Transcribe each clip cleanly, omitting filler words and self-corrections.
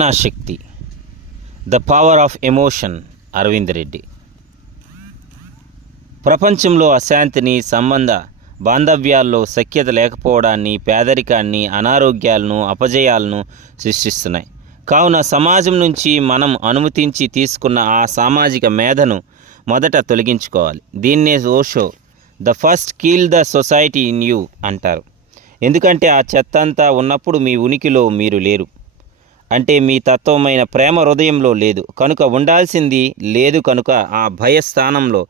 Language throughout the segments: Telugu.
నా శక్తి, the power of emotion. Aravind Reddy. ప్రపంచంలో అశాంతిని, సంబంధ బాంధవ్యాల్లో సఖ్యత లేకపోవడాన్ని, పేదరికాన్ని, అనారోగ్యాలను, అపజయాలను సృష్టిస్తున్నాయి. కావున సమాజం నుంచి మనం అనుమతించి తీసుకున్న ఆ సామాజిక మేధను మొదట తొలగించుకోవాలి. దీన్నే Osho the first kill the society in you అంటారు. ఎందుకంటే ఆ చెత్త అంతా ఉన్నప్పుడు మీ ఉనికిలో మీరు లేరు. అంటే మీ తత్వమైన ప్రేమ హృదయంలో లేదు కనుక, ఉండాల్సింది లేదు కనుక ఆ భయస్థానంలో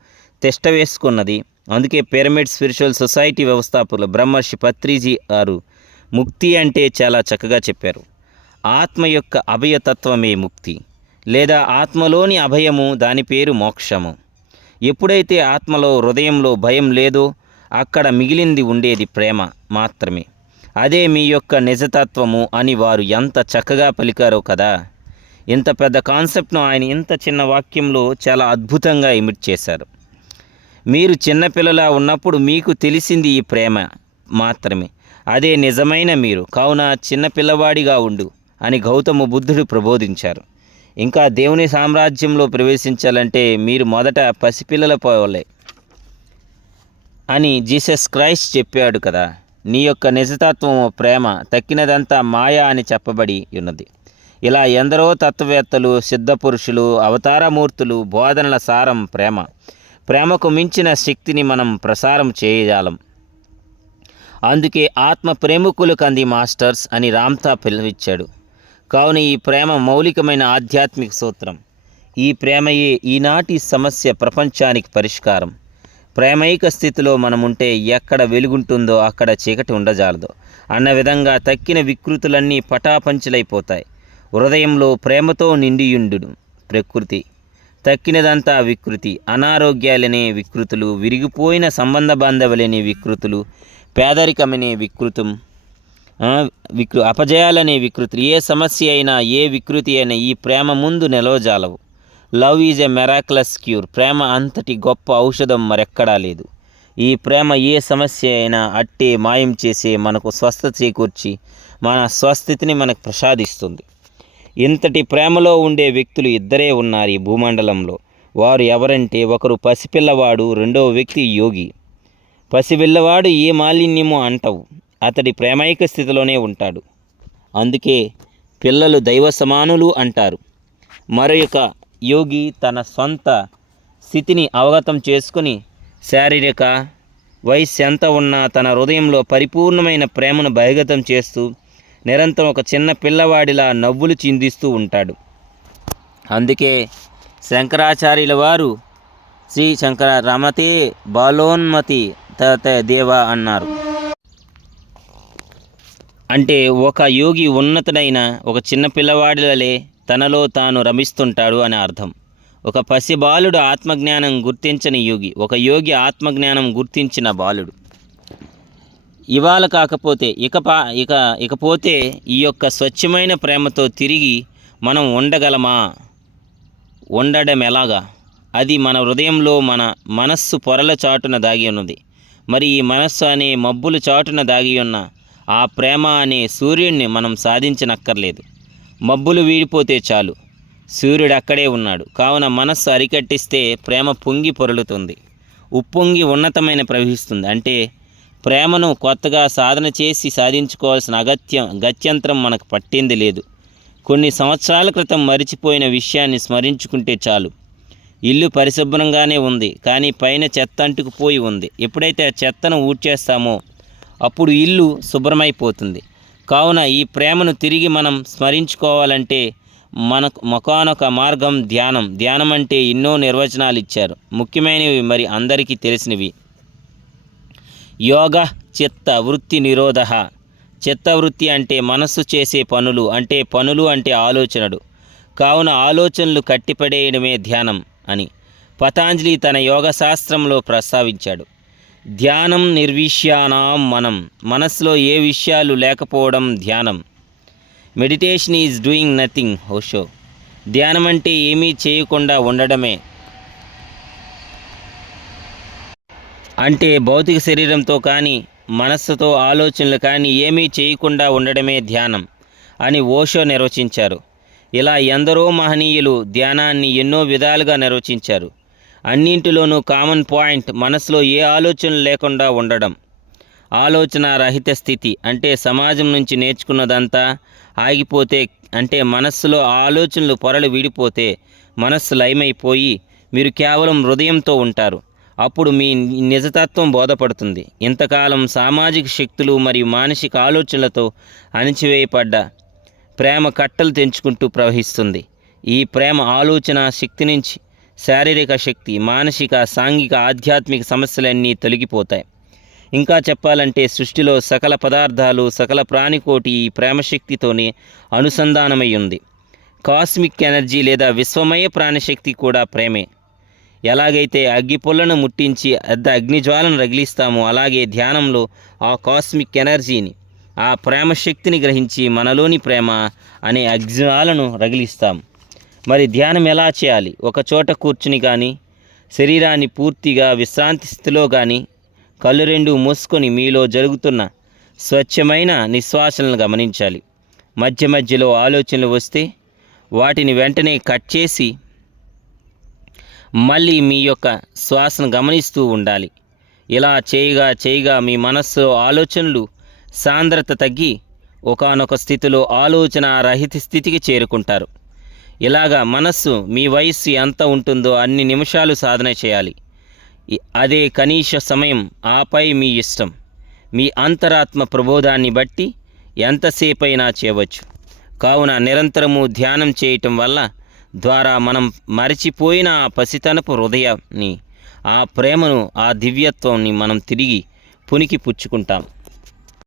తిష్ట వేసుకున్నది. అందుకే పిరమిడ్ స్పిరిచువల్ సొసైటీ వ్యవస్థాపకులు బ్రహ్మర్షి పత్రిజీ గారు ముక్తి అంటే చాలా చక్కగా చెప్పారు. ఆత్మ యొక్క అభయతత్వమే ముక్తి, లేదా ఆత్మలోని అభయము, దాని పేరు మోక్షము. ఎప్పుడైతే ఆత్మలో, హృదయంలో భయం లేదో అక్కడ మిగిలింది ఉండేది ప్రేమ మాత్రమే. అదే మీ యొక్క నిజతత్వము అని వారు ఎంత చక్కగా పలికారో కదా. ఇంత పెద్ద కాన్సెప్ట్ను ఆయన ఇంత చిన్న వాక్యంలో చాలా అద్భుతంగా ఇమిట్ చేశారు. మీరు చిన్నపిల్లలా ఉన్నప్పుడు మీకు తెలిసింది ఈ ప్రేమ మాత్రమే. అదే నిజమైన మీరు. కావున చిన్నపిల్లవాడిగా ఉండు అని గౌతమ బుద్ధుడు ప్రబోధించారు. ఇంకా దేవుని సామ్రాజ్యంలో ప్రవేశించాలంటే మీరు మొదట పసిపిల్లల పోలే అని జీసస్ క్రైస్ట్ చెప్పాడు కదా. నీ యొక్క నిజతత్వము ప్రేమ, తక్కినదంతా మాయా అని చెప్పబడి ఉన్నది. ఇలా ఎందరో తత్వవేత్తలు, సిద్ధపురుషులు, అవతారమూర్తులు బోధనల సారం ప్రేమ. ప్రేమకు మించిన శక్తిని మనం ప్రసారం చేయజాలం. అందుకే ఆత్మ ప్రేమికులకు అంది మాస్టర్స్ అని రామ్తా పిలువిచ్చాడు. కావున ఈ ప్రేమ మౌలికమైన ఆధ్యాత్మిక సూత్రం. ఈ ప్రేమయే ఈనాటి సమస్య ప్రపంచానికి పరిష్కారం. ప్రేమైక స్థితిలో మనముంటే ఎక్కడ వెలుగుంటుందో అక్కడ చీకటి ఉండజాలదు అన్న విధంగా తక్కిన వికృతులన్నీ పటాపంచలైపోతాయి. హృదయంలో ప్రేమతో నిండియుండు ప్రకృతి, తక్కినదంతా వికృతి. అనారోగ్యాలనే వికృతులు, విరిగిపోయిన సంబంధ బాంధవులనే వికృతులు, పేదరికమనే వికృతం, అపజయాలనే వికృతులు. ఏ సమస్య అయినా, ఏ వికృతి అయినా ఈ ప్రేమ ముందు నిలవజాలవు. Love is a miraculous cure. ప్రేమ అంతటి గొప్ప ఔషధం మరెక్కడా లేదు. ఈ ప్రేమ ఏ సమస్య అయినా అట్టే మాయం చేసే మనకు స్వస్థత చేకూర్చి మన స్వస్థితిని మనకు ప్రసాదిస్తుంది. ఇంతటి ప్రేమలో ఉండే వ్యక్తులు ఇద్దరే ఉన్నారు ఈ భూమండలంలో. వారు ఎవరంటే, ఒకరు పసిపిల్లవాడు, రెండవ వ్యక్తి యోగి. పసిపిల్లవాడు ఏ మాలిన్యము అంటవు, అతడి ప్రేమైక స్థితిలోనే ఉంటాడు. అందుకే పిల్లలు దైవ సమానులు అంటారు. మరొక యోగి తన సొంత స్థితిని అవగతం చేసుకుని శారీరక వయస్సు ఎంత ఉన్నా తన హృదయంలో పరిపూర్ణమైన ప్రేమను బహిర్గతం చేస్తూ నిరంతరం ఒక చిన్న పిల్లవాడిలా నవ్వులు చిందిస్తూ ఉంటాడు. అందుకే శంకరాచార్యుల వారు శ్రీ శంకర రమతే బాలోన్మతి తత దేవ అన్నారు. అంటే ఒక యోగి ఉన్నతుడైన ఒక చిన్న పిల్లవాడిలే తనలో తాను రమిస్తుంటాడు అని అర్థం. ఒక పసి బాలుడు ఆత్మజ్ఞానం గుర్తించని యోగి, ఒక యోగి ఆత్మజ్ఞానం గుర్తించిన బాలుడు. ఇవాళ కాకపోతే ఇకపోతే ఈ యొక్క స్వచ్ఛమైన ప్రేమతో తిరిగి మనం ఉండగలమా? ఉండడం ఎలాగా? అది మన హృదయంలో, మన మనస్సు పొరల చాటున దాగి ఉన్నది. మరి ఈ మనస్సు అనే మబ్బుల చాటున దాగి ఉన్న ఆ ప్రేమ అనే సూర్యుడిని మనం సాధించనక్కర్లేదు. మబ్బులు వీడిపోతే చాలు, సూర్యుడు అక్కడే ఉన్నాడు. కావున మనస్సు అరికట్టిస్తే ప్రేమ పొంగి పొరలుతుంది, ఉప్పొంగి ఉన్నతమైన ప్రవహిస్తుంది. అంటే ప్రేమను కొత్తగా సాధన చేసి సాధించుకోవాల్సిన గత్యంతరం మనకు పట్టింది లేదు. కొన్ని సంవత్సరాల క్రితం మరిచిపోయిన విషయాన్ని స్మరించుకుంటే చాలు. ఇల్లు పరిశుభ్రంగానే ఉంది, కానీ పైన చెత్త అంటుకుపోయి ఉంది. ఎప్పుడైతే ఆ చెత్తను ఊడ్చేస్తామో అప్పుడు ఇల్లు శుభ్రమైపోతుంది. కావున ఈ ప్రేమను తిరిగి మనం స్మరించుకోవాలంటే మనకు ఒకానొక మార్గం ధ్యానం. ధ్యానం అంటే ఎన్నో నిర్వచనాలు ఇచ్చారు. ముఖ్యమైనవి మరి అందరికీ తెలిసినవి. యోగ చిత్త వృత్తి నిరోధ. చిత్తవృత్తి అంటే మనస్సు చేసే పనులు, అంటే పనులు అంటే ఆలోచనలు. కావున ఆలోచనలు కట్టిపడేయడమే ధ్యానం అని పతాంజలి తన యోగ శాస్త్రంలో ప్రస్తావించాడు. ధ్యానం నిర్విష్యానాం మనం. మనస్సులో ఏ విషయాలు లేకపోవడం ధ్యానం. Meditation is doing nothing Osho. ధ్యానం అంటే ఏమీ చేయకుండా ఉండడమే. అంటే భౌతిక శరీరంతో కానీ మనస్సుతో ఆలోచనలు కానీ ఏమీ చేయకుండా ఉండడమే ధ్యానం అని ఓషో నిర్వచించారు. ఇలా ఎందరో మహనీయులు ధ్యానాన్ని ఎన్నో విధాలుగా నిర్వచించారు. అన్నింటిలోనూ కామన్ పాయింట్ మనసులో ఏ ఆలోచనలు లేకుండా ఉండడం. ఆలోచన రహిత స్థితి అంటే సమాజం నుంచి నేర్చుకున్నదంతా ఆగిపోతే, అంటే మనస్సులో ఆలోచనలు పొరలు విడిపోతే మనస్సు లయమైపోయి మీరు కేవలం హృదయంతో ఉంటారు. అప్పుడు మీ నిజతత్వం బోధపడుతుంది. ఇంతకాలం సామాజిక శక్తులు మరియు మానసిక ఆలోచనలతో అణిచివేయబడ్డ ప్రేమ కట్టలు తెంచుకుంటూ ప్రవహిస్తుంది. ఈ ప్రేమ ఆలోచన శక్తి నుంచి శారీరక శక్తి, మానసిక, సాంఘిక, ఆధ్యాత్మిక సమస్యలన్నీ తొలగిపోతాయి. ఇంకా చెప్పాలంటే సృష్టిలో సకల పదార్థాలు, సకల ప్రాణికోటి ఈ ప్రేమశక్తితోనే అనుసంధానమై ఉంది. కాస్మిక్ ఎనర్జీ లేదా విశ్వమయ ప్రాణశక్తి కూడా ప్రేమే. ఎలాగైతే అగ్గిపుల్లను ముట్టించి అగ్నిజ్వాలను రగిలిస్తామో, అలాగే ధ్యానంలో ఆ కాస్మిక్ ఎనర్జీని, ఆ ప్రేమశక్తిని గ్రహించి మనలోని ప్రేమ అనే అగ్నిజ్వాలను రగిలిస్తాం. మరి ధ్యానం ఎలా చేయాలి? ఒక చోట కూర్చుని కానీ, శరీరాన్ని పూర్తిగా విశ్రాంతి స్థితిలో కానీ, కళ్ళు రెండు మూసుకొని మీలో జరుగుతున్న స్వచ్ఛమైన నిశ్వాసలను గమనించాలి. మధ్య మధ్యలో ఆలోచనలు వస్తే వాటిని వెంటనే కట్ చేసి మళ్ళీ మీ యొక్క శ్వాసను గమనిస్తూ ఉండాలి. ఇలా చేయగా మీ మనస్సులో ఆలోచనలు సాంద్రత తగ్గి ఒకానొక స్థితిలో ఆలోచన రహిత స్థితికి చేరుకుంటారు. ఇలాగా మనస్సు మీ వయస్సు ఎంత ఉంటుందో అన్ని నిమిషాలు సాధన చేయాలి. అదే కనీస సమయం, ఆపై మీ ఇష్టం. మీ అంతరాత్మ ప్రబోధాన్ని బట్టి ఎంతసేపైనా చేయవచ్చు. కావున నిరంతరము ధ్యానం చేయటం వల్ల ద్వారా మనం మరచిపోయిన ఆ పసితనపు హృదయాన్ని, ఆ ప్రేమను, ఆ దివ్యత్వాన్ని మనం తిరిగి పుణికి పుచ్చుకుంటాం.